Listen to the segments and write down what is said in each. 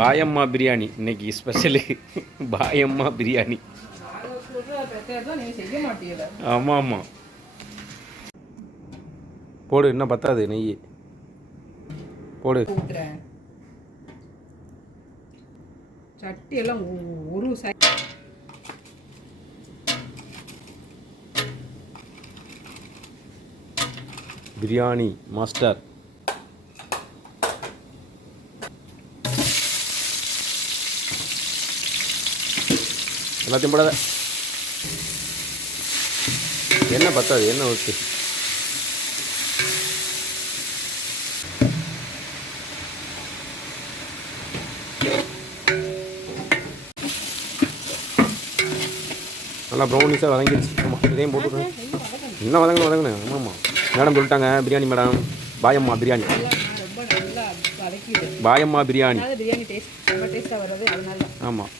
பாயம்மா பிரியாணி இன்னைக்கு ஸ்பெஷலு. பாயம்மா பிரியாணி. ஆமாம் ஆமாம். போடு, இன்னும் பத்தாது நெய் போடு. சட்டி எல்லாம் ஒரு பிரியாணி மாஸ்டர். எல்லாத்தையும் போடாத. என்ன பத்தாது, என்ன ஊற்று. நல்லா ப்ரௌனிஸாக வதங்கிடுச்சு. ஆமாம், இதையும் போட்டுருக்கேன். இன்னும் வதங்கணும். ஆமாம் மேடம் சொல்லிட்டாங்க. பிரியாணி மேடம், பாயம்மா பிரியாணி. பாயம்மா பிரியாணி. ஆமாம்.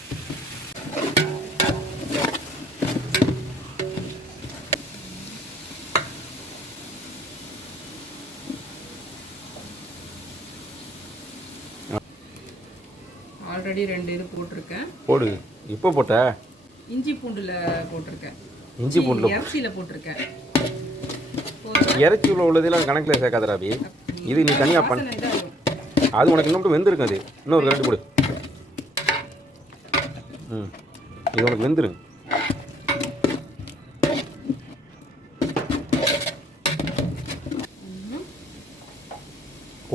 ஆல்ரெடி 2 இது போட்டிருக்கேன். போடு. இப்போ போட்ட இஞ்சி பூண்டுல போட்டிருக்கேன். இஞ்சி பூண்டுல இறைச்சியில போட்டிருக்கேன். இறைச்சியில் உள்ளதெல்லாம் கணக்கில் சேர்க்காதராபி. இது நீ தனியாக பண்ண. அது உனக்கு இன்னும் வெந்திருக்கும். அது இன்னொரு 2 போடு. இது உனக்கு வெந்துருங்க.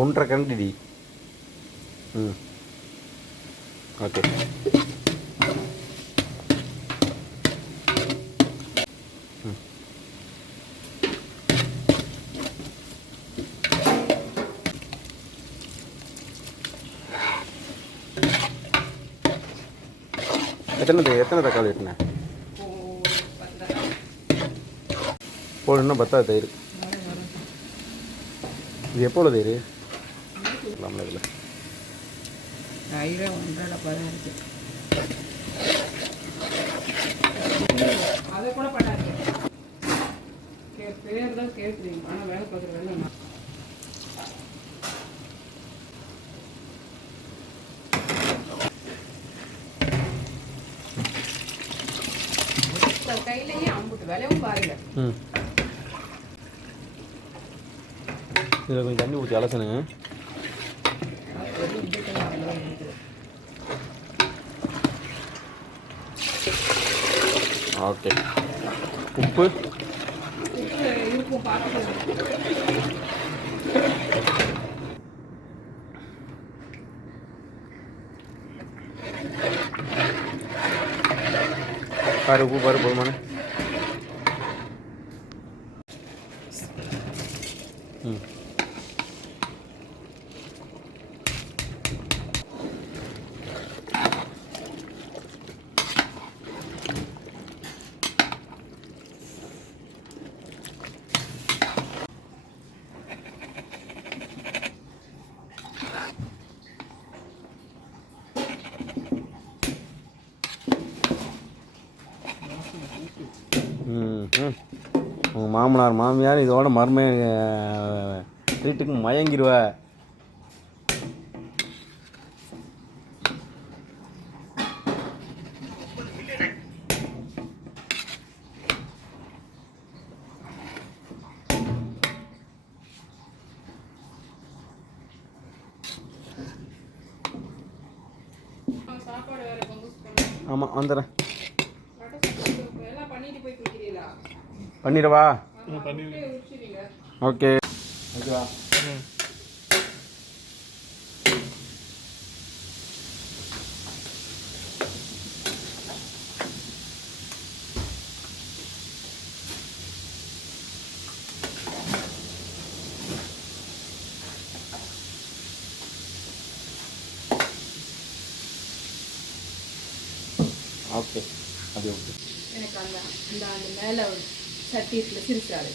ஒன்றரை கரண்டி. ஓகே. எத்தனை தக்காளி வெட்டினேன்? போடு. இன்னும் பத்தாது தயிர். இது எப்போ தயிர் இல்லாமல் இதில் தயிரை 1.5 பதம் இருக்கு. அதை கூட பண்ணாதீங்க. பேர் தான் கேட்குறீங்க, ஆனால் வேலை பார்க்குற வேலை. கையிலேயே அம்புட்டு வேலையும் பாருங்க. இதில் கொஞ்சம் தண்ணி ஊற்றி அலசணுங்க. ஓகே. உப்பு இருக்கும் பார்த்து. உப்பு பாரு போதுமான. உங்கள் மாமனார் மாமியார் இதோட மருமை ட்ரீட்டுக்கு மயங்கிடுவ. ஆமாம், வந்துடுறேன். பண்ணிடவா? ஓகே. ஓகேவா? ஓகே. அது ஓகே. எனக்கு அந்த மேலே சட்டி சிரிச்சாரு.